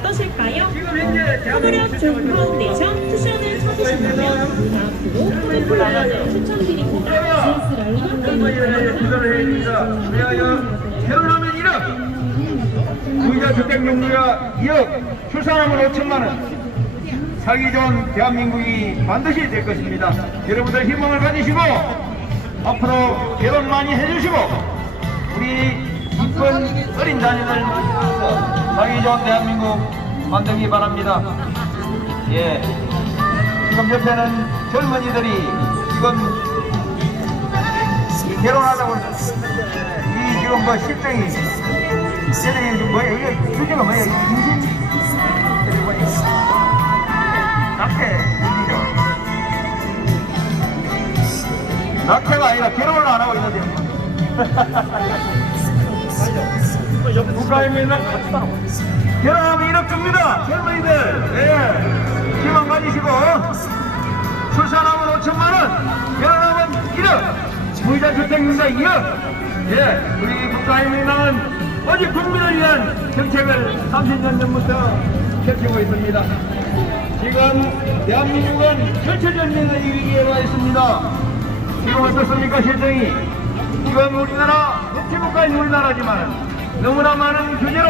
어떠실까요? 서구력 좋은 파운데이션 쿠션을 찾으신다면 문화 앞으로 콜라를 추천드립니다. 태어나면 1억, 의자 주택 용료가 2억, 출산하면 5천만 원. 살기 좋은 대한민국이 반드시 될 것입니다. 여러분들 희망을 가지시고 앞으로 결혼 많이 해주시고 우리 이쁜 어린 자녀들 살기 좋은 대한민국 만들기 바랍니다. 예. 지금 옆에는 젊은이들이 지금 이 결혼하자고 이 지금 뭐 실정이 지금 뭐야? 이게 주제가 뭐야? 임신 이게 뭐야 낙태 낙태가 아니라 결혼을 안 하고 있는데 결혼하면 1억 줍니다 젊은이들 예 희망 가지시고 출산하면 5천만 원, 결혼하면 1억, 무이자 주택용자 2억. 예, 우리 국가인민당은 오직 국민을 위한 정책을 30년 전부터 펼치고 있습니다. 지금 대한민국은 절체절명의 위기에 와 있습니다. 지금 어떻습니까, 실정이? 지금 우리나라 독재국가인 우리나라지만 너무나 많은 규제로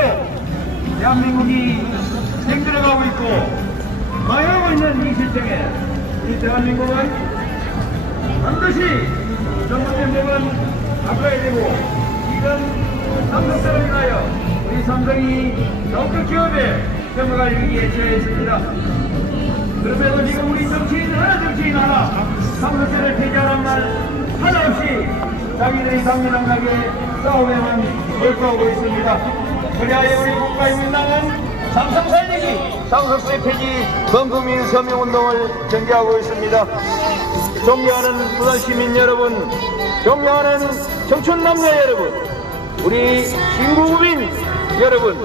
대한민국이 생들어가고 있고 망하고 있는 이 실정에 우리 대한민국은 반드시 정부된 법은 바꿔야 되고 이런 삼성사를 인하여 우리 삼성이 더욱더 기업에 넘어갈 위기에 처해 있습니다. 그럼에도 지금 우리 정치인 하나 정치인 하나 삼성세를 폐지하는 말 하나 없이 자기들이 당민당하게 싸움에만 몰두하고 있습니다. 그리하여 우리 국가인민당은 삼성 살리기, 삼성세 폐지, 범국민 서명운동을 전개하고 있습니다. 존경하는 부산 시민 여러분, 존경하는 청춘 남녀 여러분, 우리 신구국민 여러분,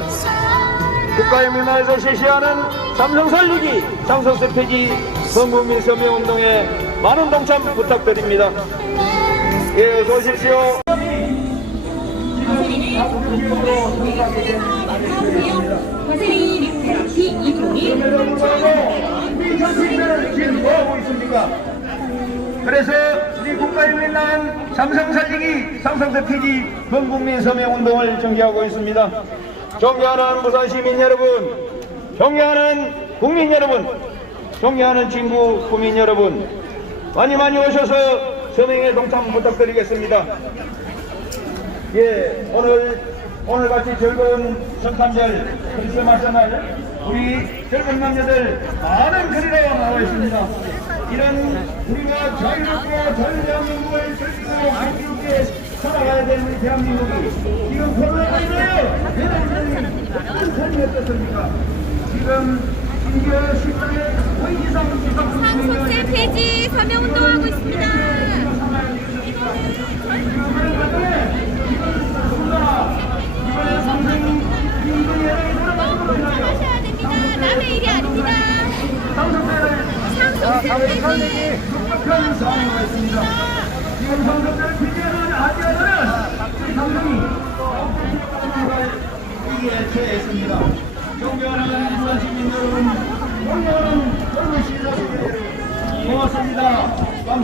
국가인민당에서 실시하는 삼성 살리기, 삼성세 폐지, 범국민 서명운동에 많은 동참 부탁드립니다. 예, 어서 오십시오. 그래서 우리 국가인민당은 삼성 살리기, 삼성세 폐지, 범국민 서명운동을 전개하고 있습니다. 존경하는 부산 시민 여러분, 존경하는 국민 여러분, 존경하는 친구 국민 여러분, 많이 많이 오셔서 서명에 동참 부탁드리겠습니다. 예, 오늘 오늘 같이 즐거운 성탄절 크리스마스 날 우리 젊은 남녀들 많은 거리로 나와 있습니다. 이런 우리가 자유롭고 자유대한민국을 즐기고 감기롭게 살아가야 되는 우리 대한민국이 지금 코로나가 인하여 여러분들이 어떤 삶이 어떻습니까? 지금 심지어 이 상속세 폐지 그런 상황이 있습니다. 성적들을 피해하는 아시아는 삼성이 위기에 처해 있습니다. 존경하는 부산 시민 여러분, 존경하는 젊은 시민들 고맙습니다.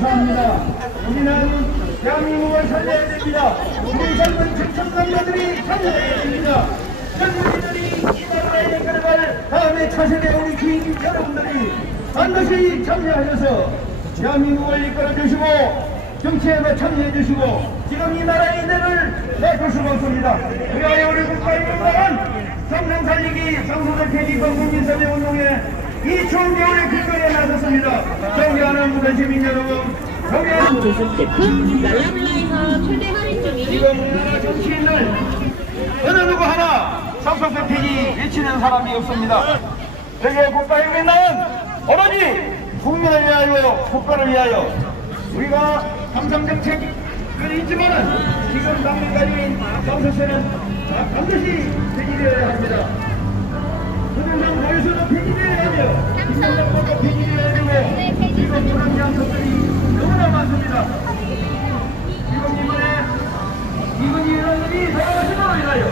감사합니다. 우리는 대한민국을 살려야 됩니다. 우리 젊은 청청남녀들이 살려야 됩니다. 젊은이들이 이 나라에 이끌어갈 다음에 차세대 우리 주인 여러분들이 반드시 참여하셔서 대한민국을 이끌어 주시고 정치에도 참여해 주시고 지금 이 나라의 인내를 내줄 수가 없습니다. 그리하여 우리 국가인민당은 성장 살리기 성소설 폐지권 국민선대 운동에 이 추운 겨울의 길거리에 나섰습니다. 존경하는 부산 시민 여러분, 존경하는 보습 제품 랄라블라에서 최대 할인 중인 지금 우리나라 정치인을 어느 누구 하나 성소설 폐지 외치는 사람이 없습니다. 저게 국가인민당은 오로지 국민을 위하여 국가를 위하여 우리가 감성 정책은 있지만은 지금 당면까지 성소세는 반드시 폐지되어야 합니다. 그들만 모여서도 폐지되어야 하며 김성장법도 폐지되어야 되고 지금 불합리한 것들이 너무나 많습니다. 지금 이번에 이건 이런들이 돌아가심으로 인하여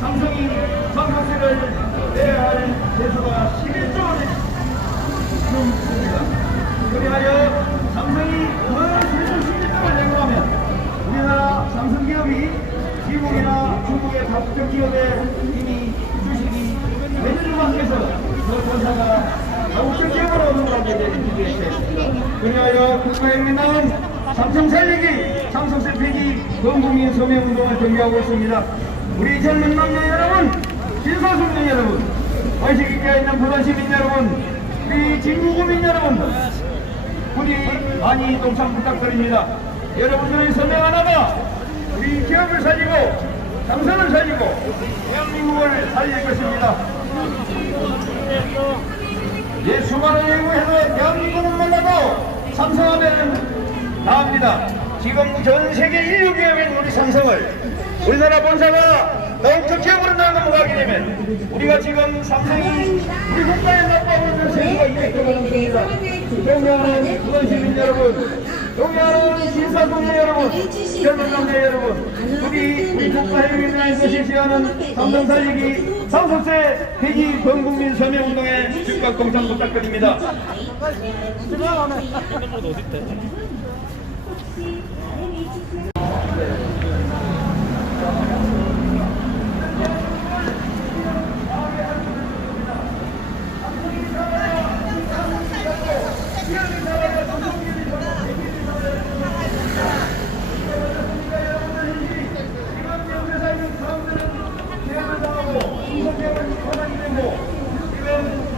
삼성이 성소세를 내야 할 세수가 11조를 넘습니다. 그리하여 삼성이 그 세수 11조를 내고 하면 우리나라 삼성기업이 미국이나 중국의 각종 기업의 이미 주식이 매년 밖에서 기업으로 넘어가게 되는 일이 있습니다. 그리하여 국가혁명당은 삼성 살리기, 삼성 세폐기, 건국민 서명운동을 전개하고 있습니다. 우리 젊은 남녀 여러분, 신사숙녀 여러분, 의식 있게 있는 부산시민 여러분, 우리 진구구민 여러분, 우리 많이 동참 부탁드립니다. 여러분들의 선명 하나가 우리 기업을 살리고 삼성을 살리고 대한민국을 살릴 것입니다. 예, 수많은 연구해서 대한민국을 만나도 삼성하면 나옵니다. 지금 전 세계 인류 기업인 우리 삼성을 우리나라 본사가 너무 기업으로 넘어가게 되면 우리가 지금 삼성이 우리 국가에 있는 세수가 200조가 넘습니다. 존경하는 부산 시민 여러분, 존경하는 신사동의 여러분, 남녀 여러분, 우리 우리 국가의 위대한 실시하는 삼성 살리기 삼성세 폐기 전국민 서명운동에 즉각 동참 부탁드립니다.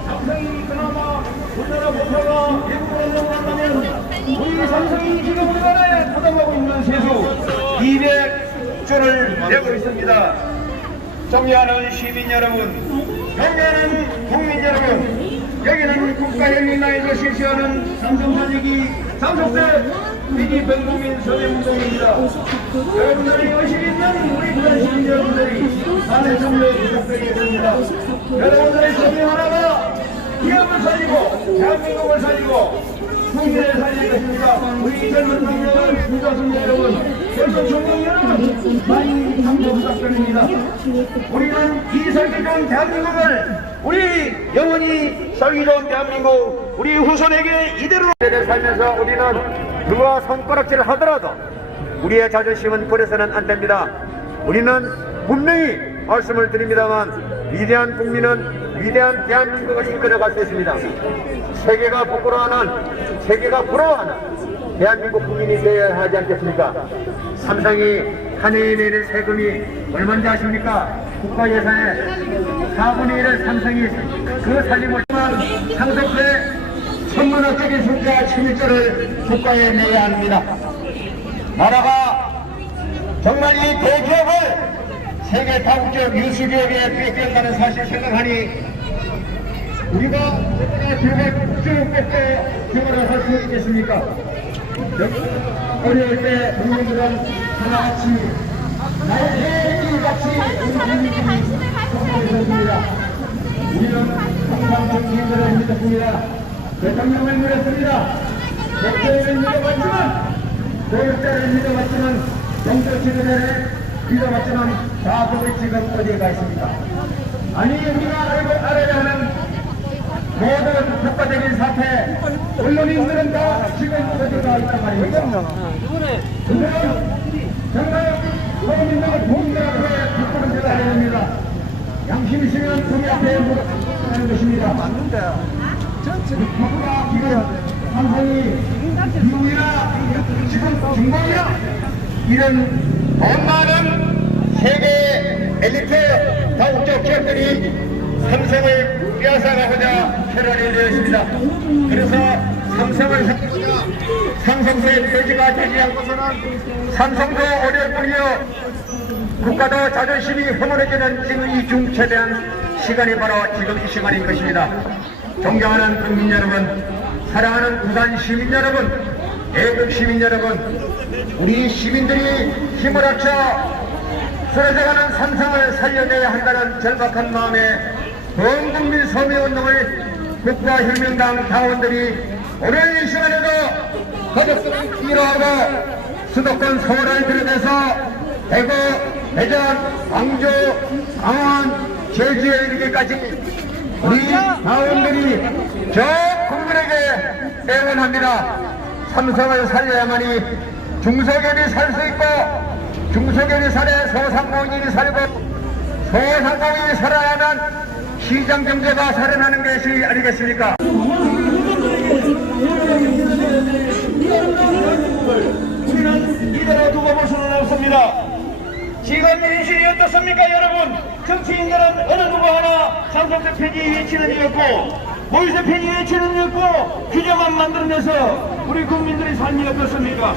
삼성이 그나마 우리나라 목표가 외국으로 넘어간다면 우리 삼성이 지금 우리나라에 부담하고 있는 세수 200조를 내고 있습니다. 존경하는 시민 여러분, 존경하는 국민 여러분, 여기는 국가혁명당에서 실시하는 삼성 살리기 삼성대 위기 변국민 서명운동입니다. 여러분들이 의식 있는 우리 부산 시민 여러분들이 많은 참여 부탁드리겠습니다. 여러분들의 서명 하나가 기업을 살리고 대한민국을 살리고 국민을 살릴 것입니다. 우리 젊은 청년, 부자승 여러분, 젊은 청년 여러분 많이 참여 부탁드립니다. 우리는 이 좋은 대한민국을 우리 영원히 살기 좋은 대한민국 우리 후손에게 이대로 살면서 우리는 누가 손가락질을 하더라도 우리의 자존심은 버려서는 안 됩니다. 우리는 분명히 말씀을 드립니다만 위대한 국민은 위대한 대한민국을 이끌어갈 수 있습니다. 세계가 부끄러워하는 세계가 부러워하는 대한민국 국민이 되어야 하지 않겠습니까? 삼성이 한 해에 내는 세금이 얼마인지 아십니까? 국가 예산의 4분의 1을 삼성이 그 살림을 상속세 천문학적인 숫자 11조를 국가에 내야 합니다. 나라가 정말 이 대기업을 세계 다국적 유수기업에 뺏겨간다는 사실 생각하니 우리가 어떻게 기업을 쭉 뺏고 생활을 할 수 있겠습니까? 어려울 때 국민들은 하나같이 나의 해일같이 사람들이 관심을 가져야 됩니다. 우리는 항상 정치인들을 믿었습니다. 대통령을 믿었습니다. 대통령을 믿어봤지만 도역자를 믿어봤지만 정도 지도자를 믿어봤지만 다 그들 지금 어디에 가 있습니까? 아니 우리가 알고 알아야 하는 모든 국가적인 사태 언론인들은 다 지금 어디가 있단 말입니다. 그들은 정말 국민들의 공들 앞에 바꾸는 데가 아닙니다. 양심 있으면 우리 앞에 무릎하는 것입니다. 맞는데. 국가 지금 삼성이 미국이나 지금 중국이나 이런 돈 많은 세계 엘리트 다국적 기업들이 삼성을 빼앗아가고자 패러를 내었습니다. 그래서 삼성을 살리고자 삼성세 폐지가 되지 않고서는 삼성도 어려울 뿐이요 국가도 자존심이 허물어지는 지금 이 중최대한 시간이 바로 지금 이 시간인 것입니다. 존경하는 국민 여러분, 사랑하는 부산 시민 여러분, 애국 시민 여러분, 우리 시민들이 힘을 합쳐 쓰러져가는 삼성을 살려내야 한다는 절박한 마음에 전 국민 서명운동을 국가혁명당 당원들이 오늘 이 시간에도 가족들을 위로하고 수도권 서울을 비롯해서 대구, 대전, 광주, 강원, 제주에 이르기까지 우리 당원들이 저 국민에게 애원합니다. 삼성을 살려야만이 중소기업이 살 수 있고 중소기업이 살아야 소상공인이 살고 소상공인이 살아야만 시장 경제가 살아나는 것이 아니겠습니까? 우리는 이대로 두고 볼 수는 없습니다. 지금 민심이 어떻습니까 여러분? 정치인들은 어느 누구 하나 상속세 폐지 외치는 이었고 모의세 폐지 외치는 이었고 규정만 만들어내서 우리 국민들의 삶이 어떻습니까?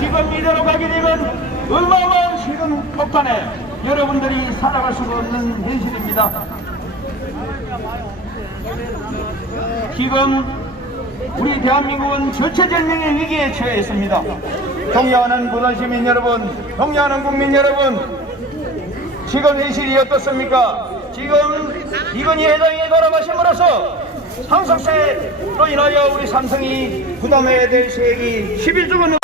지금 이대로 가게 되면 얼마만 시간 폭탄에 여러분들이 살아갈 수가 없는 현실입니다. 지금 우리 대한민국은 절체절명의 위기에 처해 있습니다. 동요하는 부산 시민 여러분, 동요하는 국민 여러분, 지금 현실이 어떻습니까? 지금 이건희 회장이 돌아가심으로써 상속세로 인하여 우리 삼성이 부담해야 될 세액이 11조가 넘